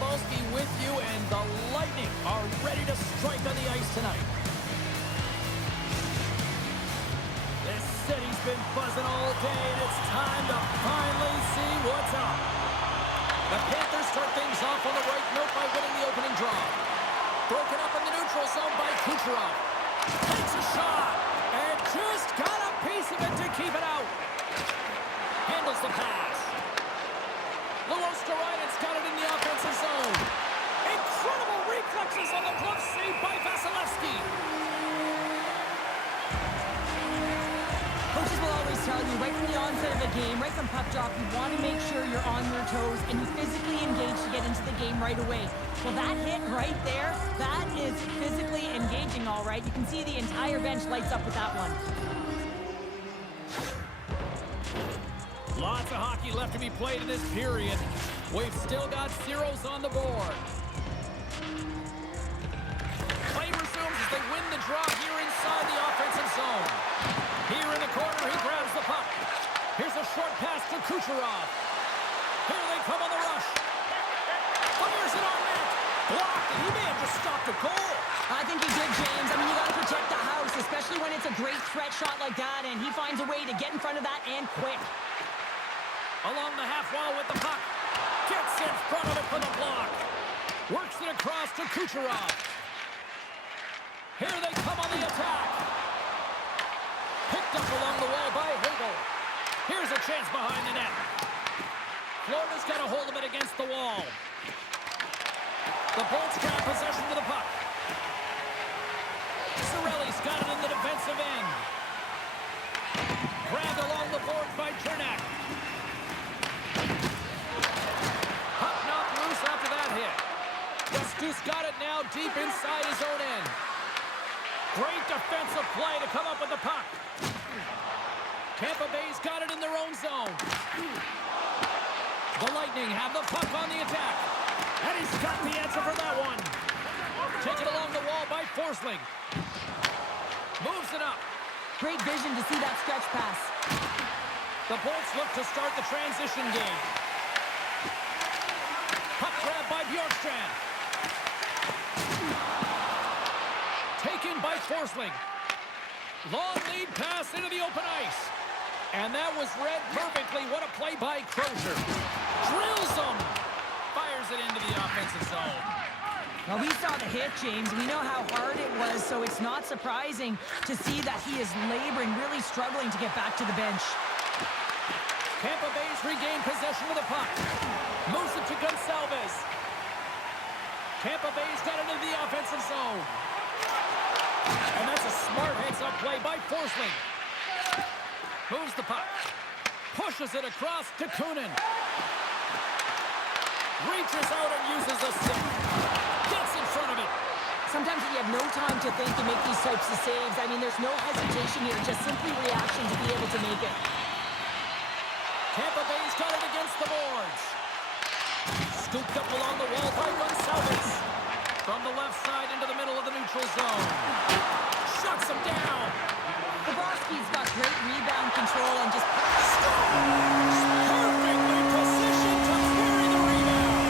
with you, and the Lightning are ready to strike on the ice tonight. This city's been buzzing all day, and it's time to finally see what's up. The Panthers start things off on the right note by winning the opening draw. Broken up in the neutral zone by Kucherov. Takes a shot, and just got a piece of it to keep it out. Handles the pass. Luostarina's got it in the offensive zone. Incredible reflexes on the glove save by Vasilevsky. Coaches will always tell you, right from the onset of a game, right from puck drop, you want to make sure you're on your toes and you physically engage to get into the game right away. Well, that hit right there, that is physically engaging, all right. You can see the entire bench lights up with that one. Lots of hockey left to be played in this period. We've still got zeros on the board. Play resumes as they win the draw here inside the offensive zone. Here in the corner, he grabs the puck. Here's a short pass to Kucherov. Here they come on the rush. Fires it on net. Blocked, and he may have just stopped a goal. I think he did, James. I mean, you got to protect the house, especially when it's a great threat shot like that, and he finds a way to get in front of that and quick. Along the half wall with the puck. Gets in front of it for the block. Works it across to Kucherov. Here they come on the attack. Picked up along the wall by Hagel. Here's a chance behind the net. Florida's got a hold of it against the wall. The Bolts grab possession to the puck. Cirelli's got it in the defensive end. Grabbed along the boards by Chernak. Puck knocked loose after that hit. Justice got it now deep inside his own end. Great defensive play to come up with the puck. Tampa Bay's got it in their own zone. The Lightning have the puck on the attack. And he's got the answer for that one. Taken along the wall by Forsling. Moves it up. Great vision to see that stretch pass. The Bolts look to start the transition game. Puck grab by Bjorkstrand. Taken by Forsling. Long lead pass into the open ice. And that was read perfectly. What a play by Crozier. Drills him. Fires it into the offensive zone. Well, we saw the hit, James. We know how hard it was, so it's not surprising to see that he is laboring, really struggling to get back to the bench. Tampa Bay's regained possession of the puck. Moves it to Gonsalves. Tampa Bay's got it into the offensive zone. And that's a smart heads-up play by Forsling. Moves the puck. Pushes it across to Kunin. Reaches out and uses a stick. Gets in front of it. Sometimes you have no time to think and make these types of saves. I mean, there's no hesitation here, just simply reaction to be able to make it. Tampa Bay's got it against the boards. Scooped up along the wall by Gonsalves. From the left side into the middle of the neutral zone. Shuts him down. Bobrovsky's got great rebound control and just scores! Perfectly positioned to carry the rebound.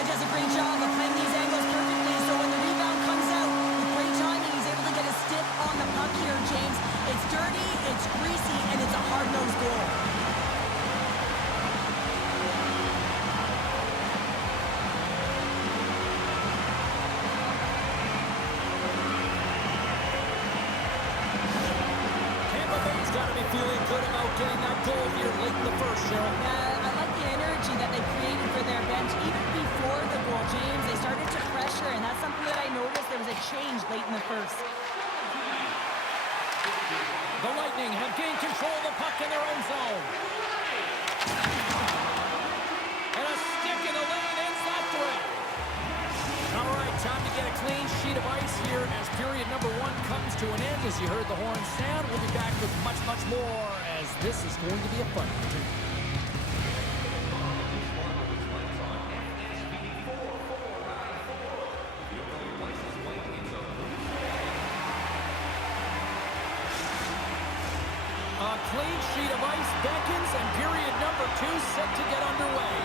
He does a great job of playing these angles perfectly, so when the rebound comes out with great timing, he's able to get a stick on the puck here, James. It's dirty, it's greasy, and it's a hard-nosed goal. Feeling good about getting that goal here late in the first, Cheryl. I like the energy that they created for their bench even before the goal, James. They started to pressure, and that's something that I noticed. There was a change late in the first. The Lightning have gained control of the puck in their own zone. And a stick in the lane ends that threat. All right, time to get a clean sheet of ice here as period number 1 comes to an end. As you heard the horn sound, we'll be back with much, much more as this is going to be a fun one. A clean sheet of ice beckons and period number 2 set to get underway.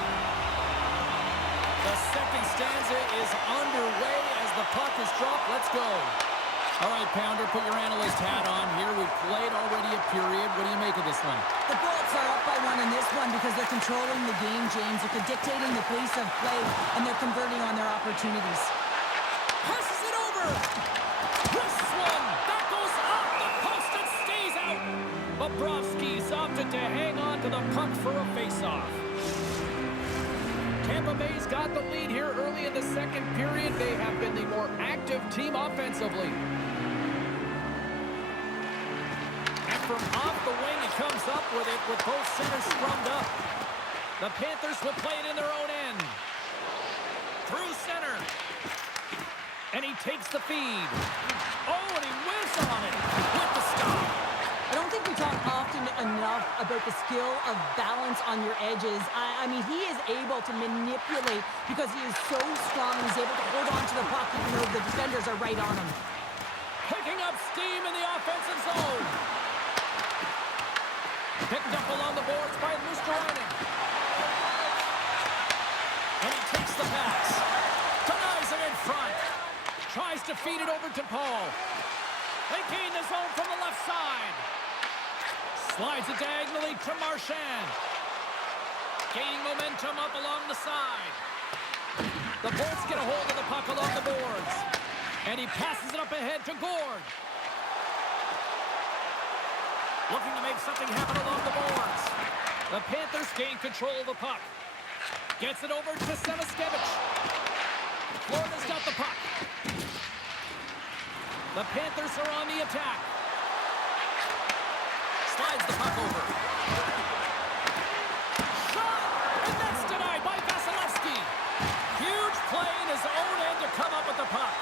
The second stanza is underway as the puck is dropped. Let's go. All right, Pounder, put your analyst hat on here. We've played already a period. What do you make of this one? The Bolts are up by one in this one because they're controlling the game, James. They're dictating the pace of play, and they're converting on their opportunities. Passes it over. This one, that goes up the post and stays out. Bobrovsky's opted to hang on to the puck for a faceoff. Tampa Bay's got the lead here early in the second period. They have been the more active team offensively. And from off the wing, he comes up with it with both centers scrummed up. The Panthers will play it in their own end. Through center. And he takes the feed. Oh, and he whiffs on it with the stop. I don't think we talk often enough about the skill of balance on your edges. I mean, he is able to manipulate because he is so strong. He's able to hold on to the puck even though the defenders are right on him. Picking up steam in the offensive zone. Picked up along the boards by Luosterainen. And he takes the pass. Denies it in front. Tries to feed it over to Paul. They gain the zone from the left side. Slides it diagonally to Marchand. Gaining momentum up along the side. The Bolts get a hold of the puck along the boards. And he passes it up ahead to Gord. Looking to make something happen along the boards. The Panthers gain control of the puck. Gets it over to Semiskevich. Florida's got the puck. The Panthers are on the attack. Slides the puck over. Shot! And that's denied by Vasilevsky. Huge play in his own end to come up with the puck.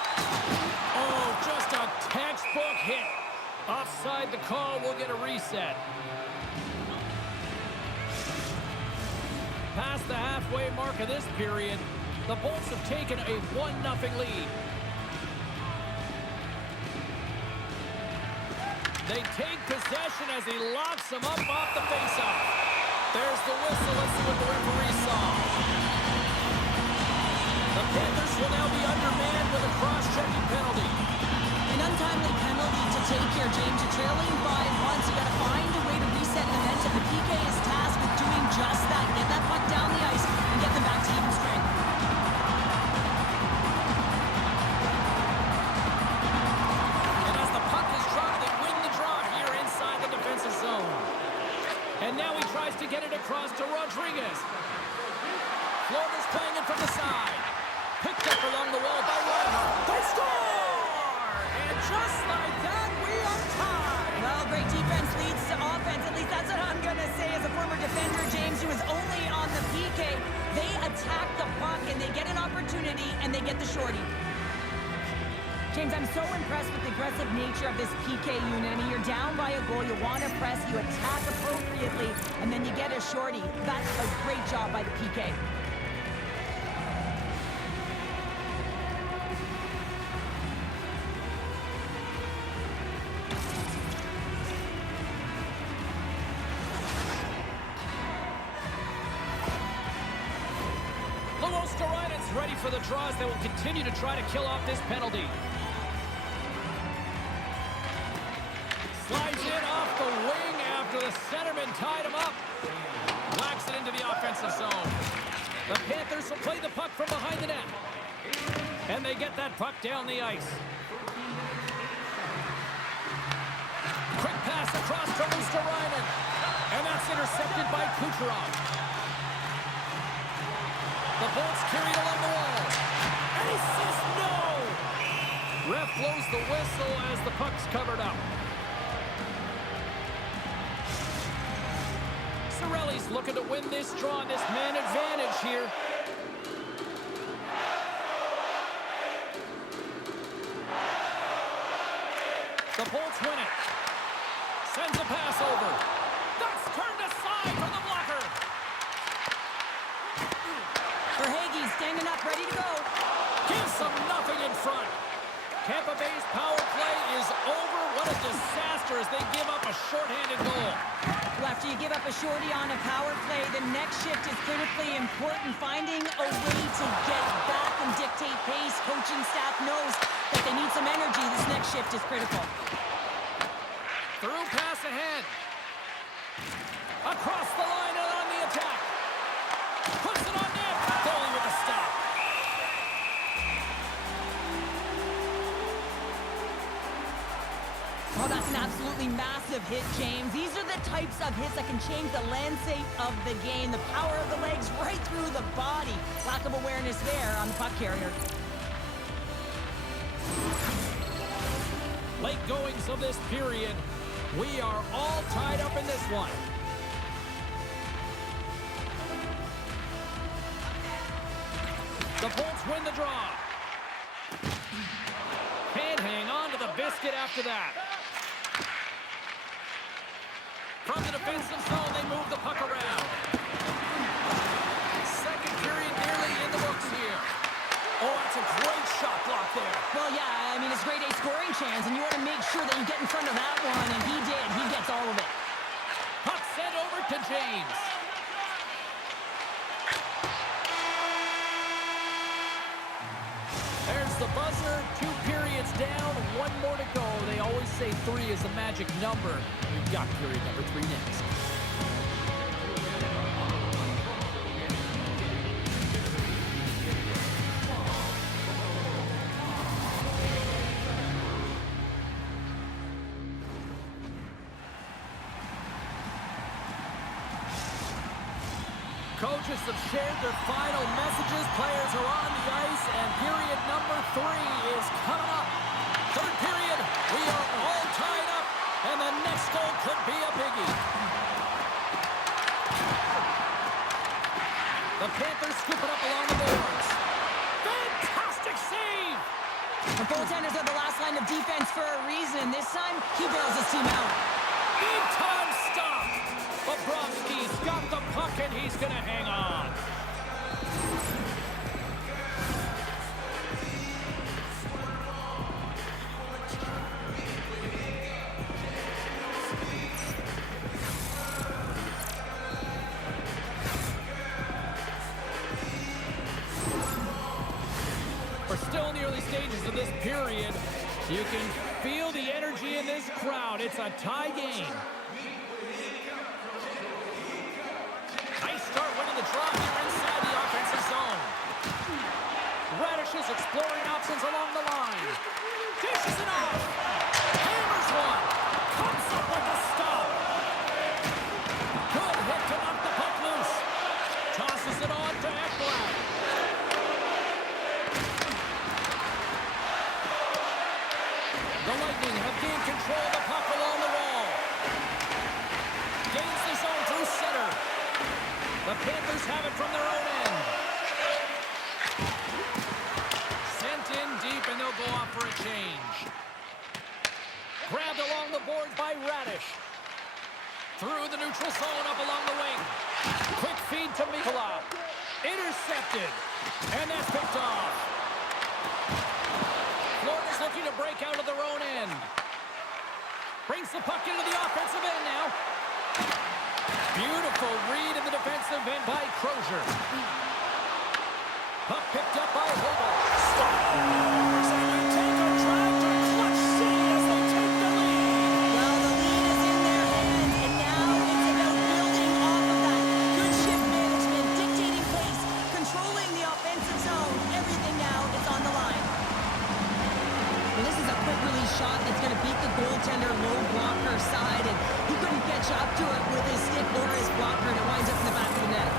Oh, just a textbook hit. Offside the call, will get a reset. Past the halfway mark of this period, the Bolts have taken a 1-0 lead. They take possession as he locks him up off the faceoff. There's the whistle. Let's see what the referee saw. The Panthers will now be undermanned with a cross-checking penalty. An untimely penalty to take here, James. You're trailing by once. You got to find a way to reset momentum. The PK is tasked with doing just that. Get that puck down the ice and get them back to even strength. And as the puck is dropped, they win the draw here inside the defensive zone. And now he tries to get it across to Rodriguez. Florida's playing it from the side. Picked up along the wall by Reinhart. They score! And just like that, we are tied. Well, great defense leads to offense. At least that's what I'm going to say as a former defender, James, who was only on the PK. They attack the puck, and they get an opportunity, and they get the shorty. James, I'm so impressed with the aggressive nature of this PK unit. I mean, you're down by a goal. You want to press. You attack appropriately, and then you get a shorty. That's a great job by the PK. Luosterainen's ready for the draws. They will continue to try to kill off this penalty. Slides in off the wing after the centerman tied him up. Whacks it into the offensive zone. The Panthers will play the puck from behind the net. And they get that puck down the ice. Quick pass across to Luosterainen. And that's intercepted by Kucherov. The Bolts carried along the wall. And he says no! Ref blows the whistle as the puck's covered up. Cirelli's looking to win this draw, this man advantage here. The Bolts win it. Sends a pass over. That's turned aside for the blocker. Verhaeghe standing up, ready to go. Gives them nothing in front. Can Tampa Bay's power play is over. What a disaster as they give up a shorthanded goal. Well, after you give up a shorty on a power play, the next shift is critically important. Finding a way to get back and dictate pace. Coaching staff knows that they need some energy. This next shift is critical. Through pass ahead. Across the line and on the attack. Puts it on net. Goalie with a stop. Oh, that's an absolutely massive hit, James. These are the types of hits that can change the landscape of the game. The power of the legs right through the body. Lack of awareness there on the puck carrier. Late goings of this period. We are all tied up in this one. The Bolts win the draw. Can't hang on to the biscuit after that. From the defensive zone, they move the puck around. Second period nearly in the books here. Oh, that's a great shot block there. Well, yeah, I mean, it's grade A scoring chance, and you want to make sure that you get in front of that one, and he did. He gets all of it. Puck sent over to James. There's the buzzer. 2 periods down, 1 more to go. They always say 3 is the magic number. We've got period number 3 next. Coaches have shared their final messages. Players are on the ice, and period number 3 is coming up. Third period, we are all tied up, and the next goal could be a biggie. The Panthers scoop it up along the boards. Fantastic save! The goaltenders are the last line of defense for a reason. This time, he bails his team out. Big time stop! Bobrovsky's got the puck, and he's going to hang on. We're still in the early stages of this period. You can feel the energy in this crowd. It's a tie game. Nice start winning the draw here inside the offensive zone. Radish is exploring options along the line. Dishes it off. Hammers one. Comes up with a stop. Good hit to knock the puck loose. Tosses it on to Ekblad. The Lightning have gained control of the puck along the wall. Gains the zone through center. The Panthers have it from their own end. Sent in deep, and they'll go off for a change. Grabbed along the boards by Radish. Through the neutral zone, up along the wing. Quick feed to Mikula. Intercepted. And that's picked off. Florida's looking to break out of their own end. Brings the puck into the offensive end now. Beautiful read in the defensive end by Crozier. Puck picked up by Hobart. Stars, and we take a drive to Clutch City as they take the lead. Well, the lead is in their hands, and now it's about building off of that. Good shift management, dictating pace, controlling the offensive zone. Everything now is on the line. Well, this is a quick release shot that's going to beat the goaltender low blocker side, and he couldn't catch up to it with his stick or his blocker, and it winds up in the back of the net.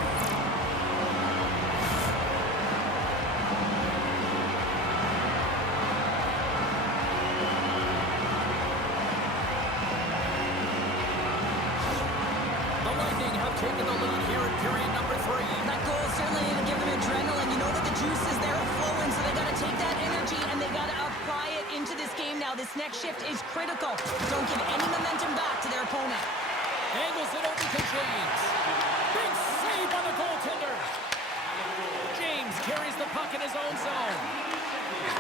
The Lightning have taken the lead here in period number 3. That goal certainly going to give them adrenaline. You know that the juice is there flowing, so they got to take that energy and they got to apply it into this game now. This next shift is critical. Don't give any momentum back to their opponent. Angles it over to James. Big save by the goaltender. James carries the puck in his own zone.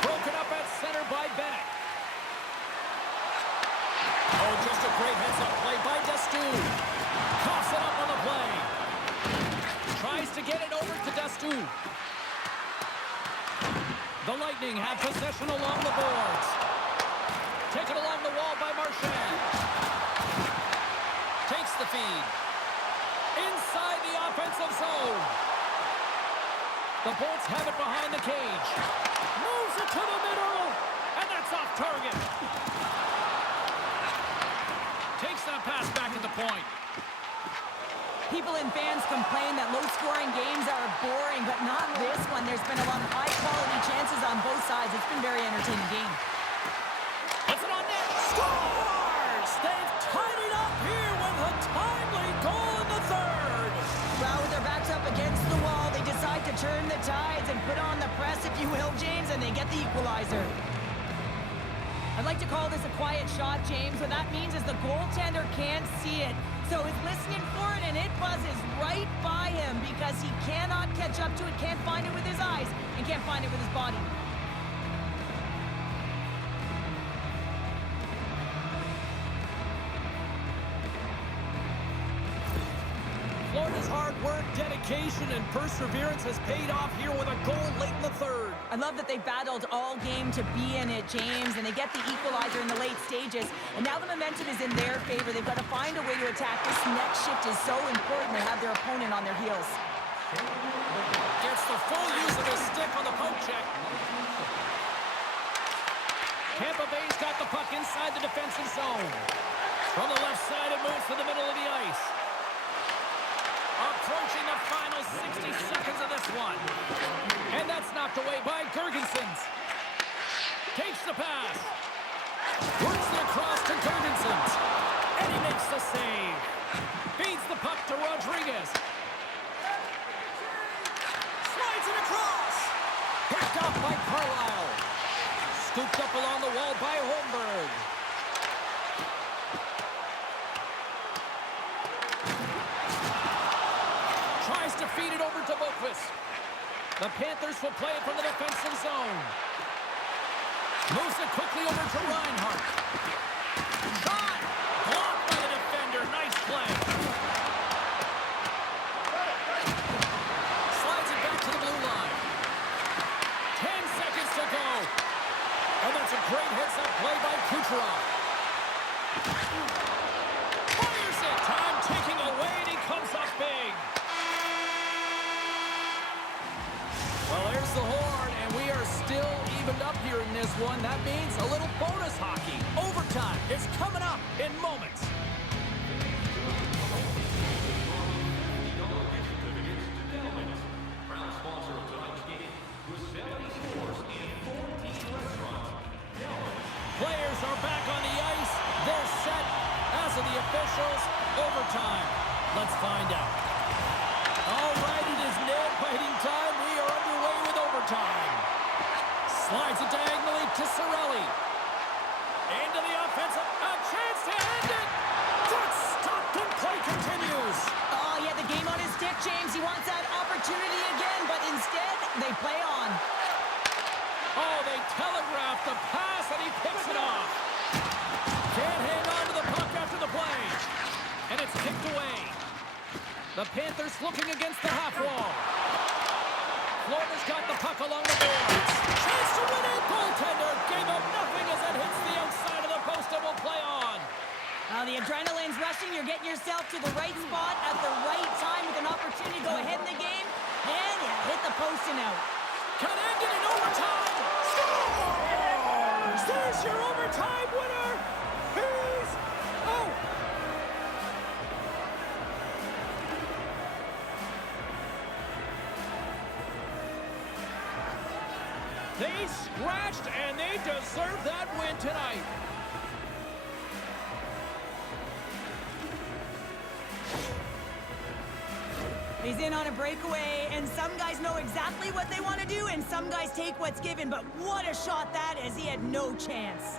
Broken up at center by Bennett. to get it over to Dastu. The Lightning have possession along the boards. Taken along the wall by Marchand. Takes the feed. Inside the offensive zone. The Bolts have it behind the cage. Moves it to the middle. And that's off target. Takes that pass back at the point. People and fans complain that low-scoring games are boring, but not this one. There's been a lot of high-quality chances on both sides. It's been a very entertaining game. Puts it on net. Scores! They've tied it up here with a timely goal in the third. Well, with their backs up against the wall, they decide to turn the tides and put on the press, if you will, James, and they get the equalizer. I'd like to call this a quiet shot, James. What that means is the goaltender can't see it. So he's listening for it, and it buzzes right by him because he cannot catch up to it, can't find it with his eyes, and can't find it with his body. Florida's hard work, dedication, and perseverance has paid off here with a goal late in the third. I love that they battled all game to be in it, James, and they get the equalizer in the late stages. And now the momentum is in their favor. They've got to find a way to attack. This next shift is so important to have their opponent on their heels. Gets the full use of his stick on the poke check. Tampa Bay's got the puck inside the defensive zone. From the left side, it moves to the middle of the ice. Approaching the final 60 seconds of this one. And that's knocked away by Gergensons. Takes the pass. Works it across to Gergensons. And he makes the save. Feeds the puck to Rodriguez. Slides it across. Picked off by Carlisle. Scooped up along the wall by Holmberg. Tries to feed it over to Boqvist. The Panthers will play it from the defensive zone. Moves it quickly over to Reinhart. Shot! Blocked by the defender. Nice play. Slides it back to the blue line. 10 seconds to go. And that's a great heads-up play by Kucherov. Fires it. Time ticking away, and he comes up big. Well, there's the horn, and we are still evened up here in this one. That means a little bonus hockey. Overtime is coming up in moments. Players are back on the ice. They're set. As of the officials, overtime. Let's find out. All right, it is nail-biting time. We are underway with overtime. Slides it diagonally to Cirelli. Into the offensive. A chance to end it. That's stopped and play continues. Oh, he had the game on his stick, James. He wants that opportunity again, but instead, they play on. Oh, they telegraph the pass, and he picks it off. Can't hang on to the puck after the play. And it's kicked away. The Panthers looking against the half wall. Florida's got the puck along the boards. Chance to win it. Goaltender gave up nothing as it hits the outside of the post and will play on. The adrenaline's rushing. You're getting yourself to the right spot at the right time with an opportunity to go ahead in the game. And you hit the post and out. Can end it in overtime. Scores! There's your overtime winner. He's out. They scratched, and they deserve that win tonight. He's in on a breakaway, and some guys know exactly what they want to do, and some guys take what's given. But what a shot that is. He had no chance.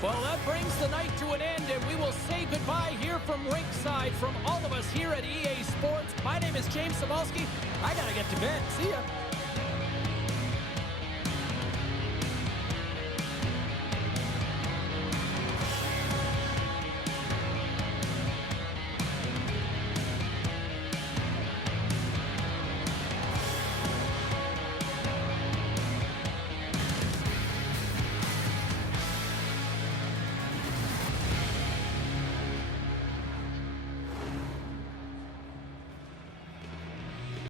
Well, that brings the night to an end, and we will say goodbye here from ringside. From all of us here at EA Sports, my name is James Cebulski. I got to get to bed. See ya.